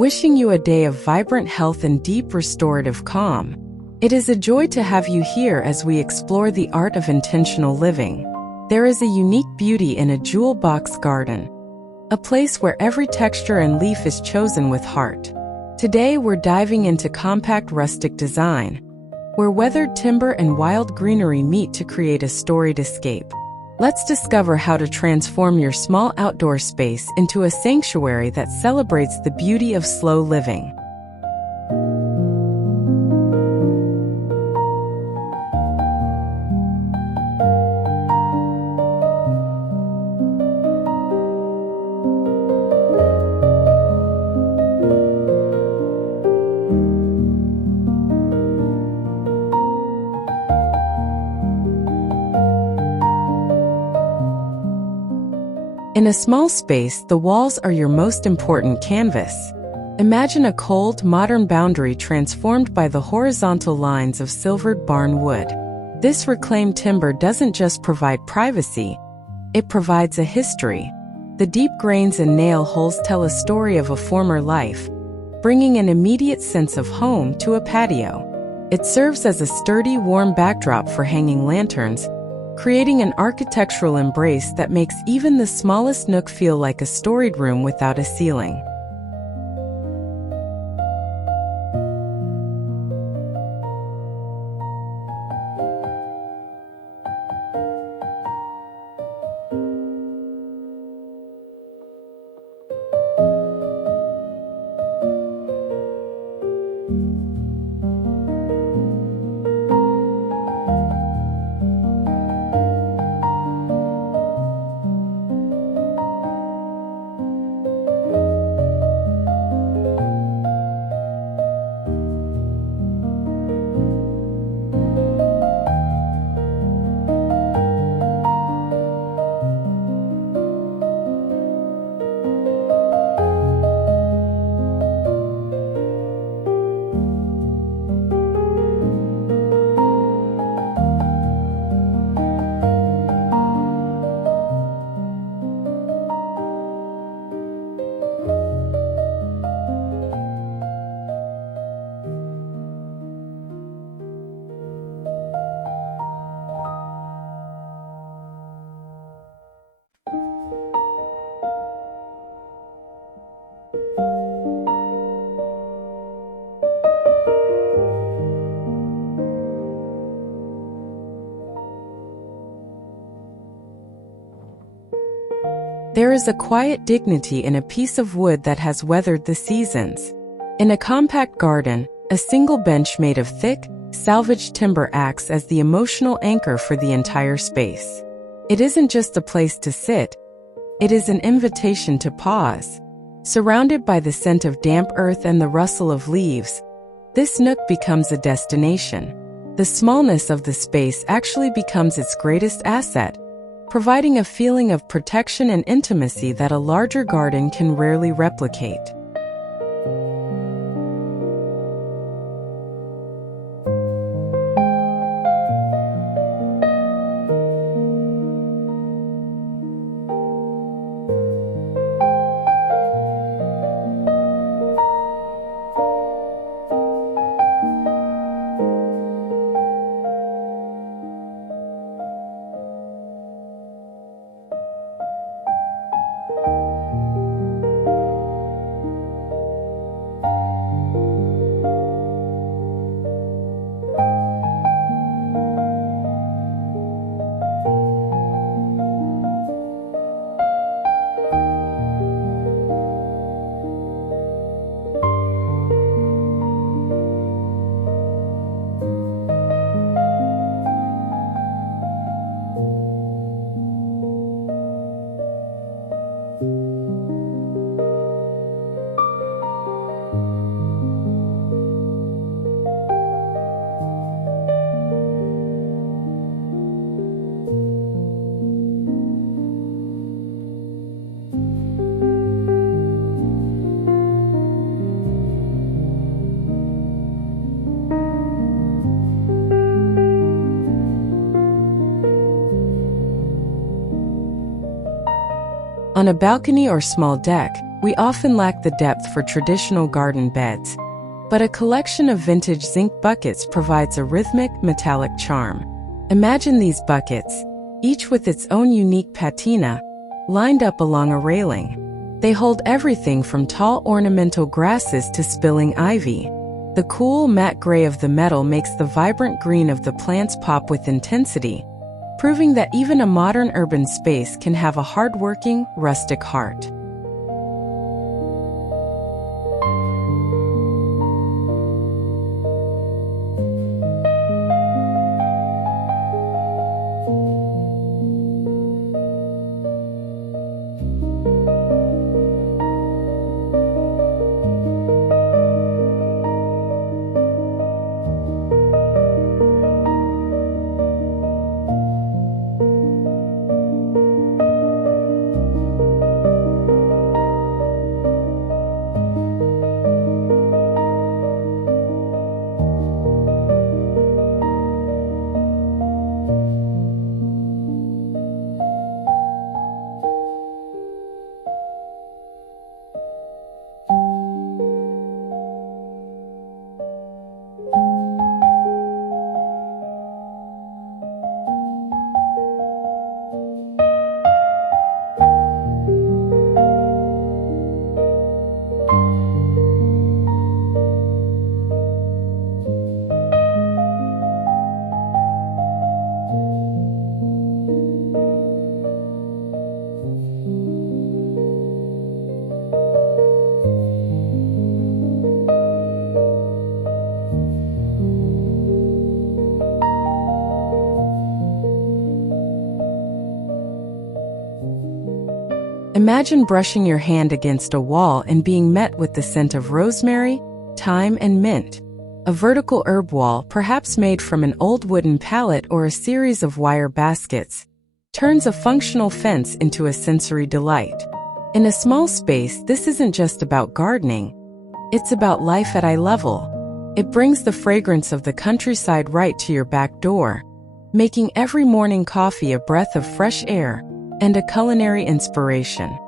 wishing you a day of vibrant health and deep restorative calm. It is a joy to have you here as we explore the art of intentional living. There is a unique beauty in a jewel box garden, a place where every texture and leaf is chosen with heart. Today we're diving into compact rustic design, where weathered timber and wild greenery meet to create a storied escape. Let's discover how to transform your small outdoor space into a sanctuary that celebrates the beauty of slow living. In a small space, the walls are your most important canvas. Imagine a cold, modern boundary transformed by the horizontal lines of silvered barn wood. This reclaimed timber doesn't just provide privacy, it provides a history. The deep grains and nail holes tell a story of a former life, bringing an immediate sense of home to a patio. It serves as a sturdy, warm backdrop for hanging lanterns, creating an architectural embrace that makes even the smallest nook feel like a storied room without a ceiling. There is a quiet dignity in a piece of wood that has weathered the seasons. In a compact garden, a single bench made of thick, salvaged timber acts as the emotional anchor for the entire space. It isn't just a place to sit, it is an invitation to pause. Surrounded by the scent of damp earth and the rustle of leaves, this nook becomes a destination. The smallness of the space actually becomes its greatest asset, providing a feeling of protection and intimacy that a larger garden can rarely replicate. On a balcony or small deck, we often lack the depth for traditional garden beds. But a collection of vintage zinc buckets provides a rhythmic, metallic charm. Imagine these buckets, each with its own unique patina, lined up along a railing. They hold everything from tall ornamental grasses to spilling ivy. The cool, matte gray of the metal makes the vibrant green of the plants pop with intensity, proving that even a modern urban space can have a hard-working, rustic heart. Imagine brushing your hand against a wall and being met with the scent of rosemary, thyme, and mint. A vertical herb wall, perhaps made from an old wooden pallet or a series of wire baskets, turns a functional fence into a sensory delight. In a small space, this isn't just about gardening. It's about life at eye level. It brings the fragrance of the countryside right to your back door, making every morning coffee a breath of fresh air and a culinary inspiration.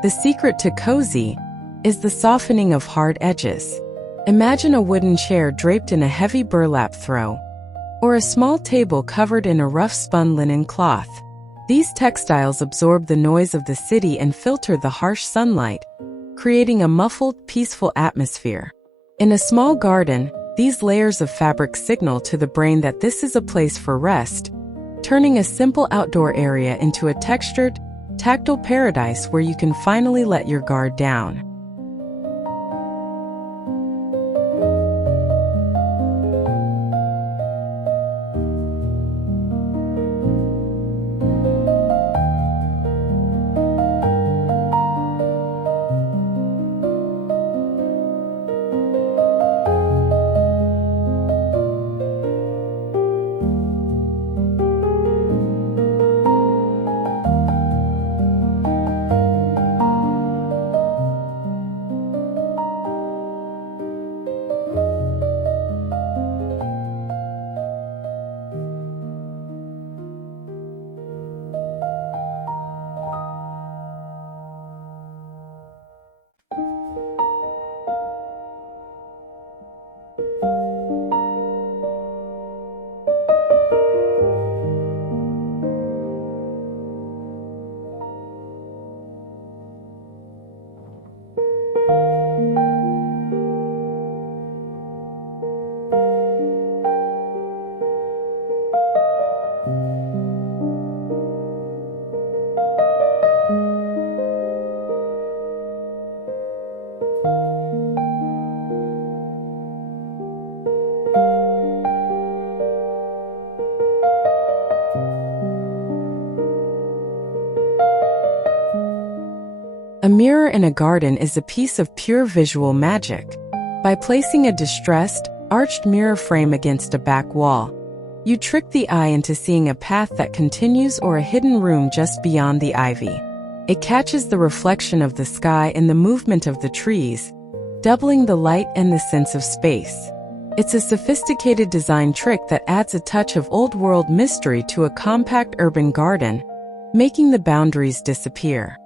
The secret to cozy is the softening of hard edges. Imagine a wooden chair draped in a heavy burlap throw, or a small table covered in a rough spun linen cloth. These textiles absorb the noise of the city and filter the harsh sunlight, creating a muffled, peaceful atmosphere. In a small garden, these layers of fabric signal to the brain that this is a place for rest, turning a simple outdoor area into a textured, tactile paradise where you can finally let your guard down. A mirror in a garden is a piece of pure visual magic. By placing a distressed, arched mirror frame against a back wall, you trick the eye into seeing a path that continues or a hidden room just beyond the ivy. It catches the reflection of the sky and the movement of the trees, doubling the light and the sense of space. It's a sophisticated design trick that adds a touch of old-world mystery to a compact urban garden, making the boundaries disappear.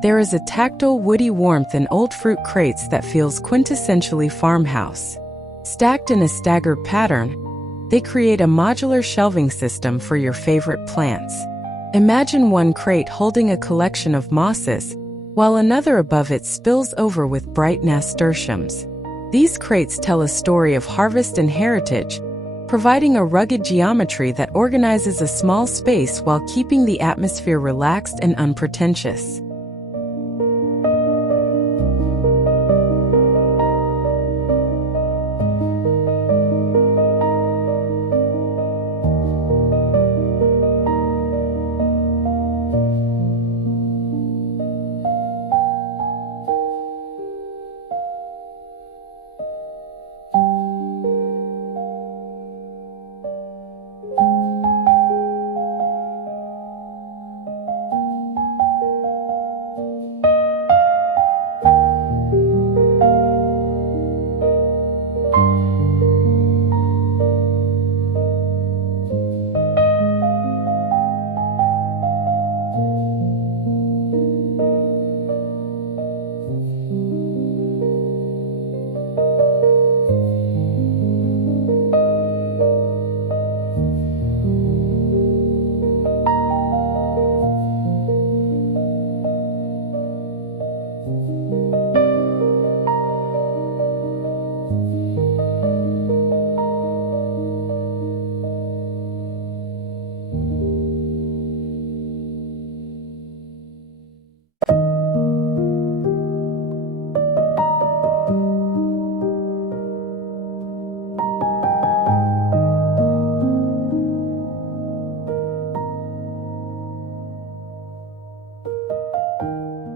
There is a tactile, woody warmth in old fruit crates that feels quintessentially farmhouse. Stacked in a staggered pattern, they create a modular shelving system for your favorite plants. Imagine one crate holding a collection of mosses, while another above it spills over with bright nasturtiums. These crates tell a story of harvest and heritage, providing a rugged geometry that organizes a small space while keeping the atmosphere relaxed and unpretentious.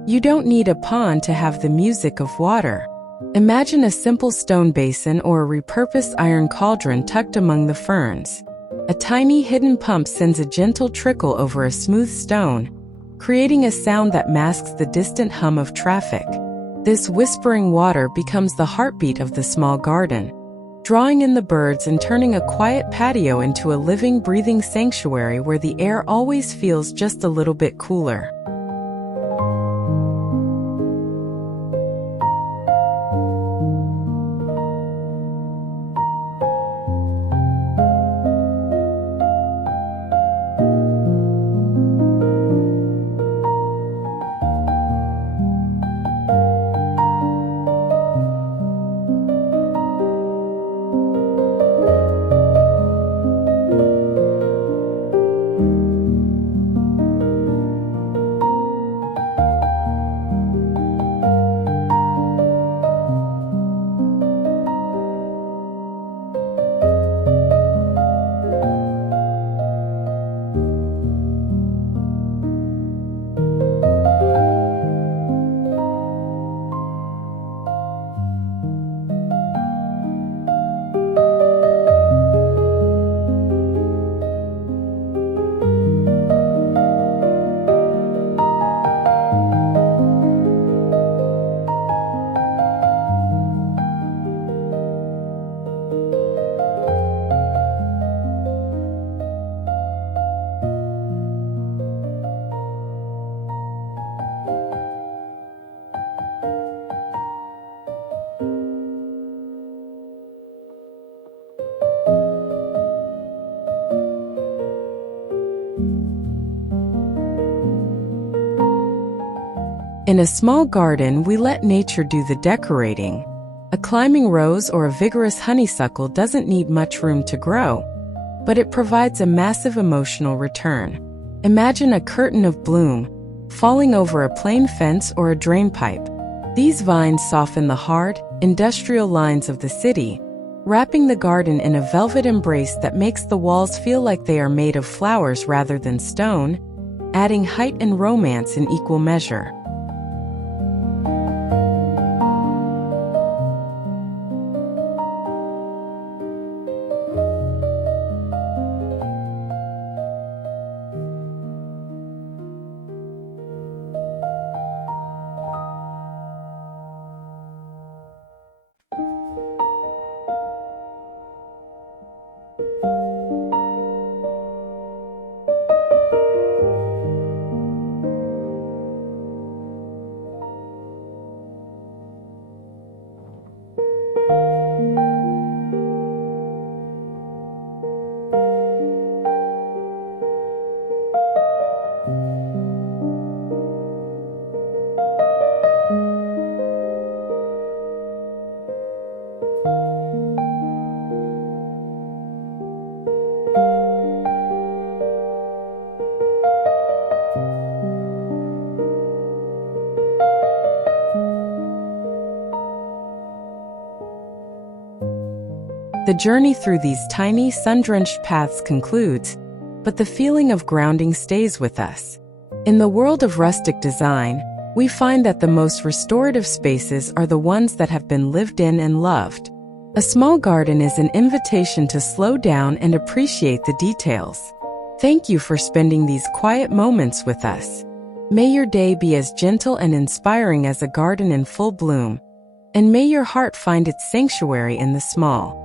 You don't need a pond to have the music of water. Imagine a simple stone basin or a repurposed iron cauldron tucked among the ferns. A tiny hidden pump sends a gentle trickle over a smooth stone, creating a sound that masks the distant hum of traffic. This whispering water becomes the heartbeat of the small garden, drawing in the birds and turning a quiet patio into a living, breathing sanctuary where the air always feels just a little bit cooler. In a small garden, we let nature do the decorating. A climbing rose or a vigorous honeysuckle doesn't need much room to grow, but it provides a massive emotional return. Imagine a curtain of bloom falling over a plain fence or a drain pipe. These vines soften the hard, industrial lines of the city, wrapping the garden in a velvet embrace that makes the walls feel like they are made of flowers rather than stone, adding height and romance in equal measure. The journey through these tiny, sun-drenched paths concludes, but the feeling of grounding stays with us. In the world of rustic design, we find that the most restorative spaces are the ones that have been lived in and loved. A small garden is an invitation to slow down and appreciate the details. Thank you for spending these quiet moments with us. May your day be as gentle and inspiring as a garden in full bloom, and may your heart find its sanctuary in the small.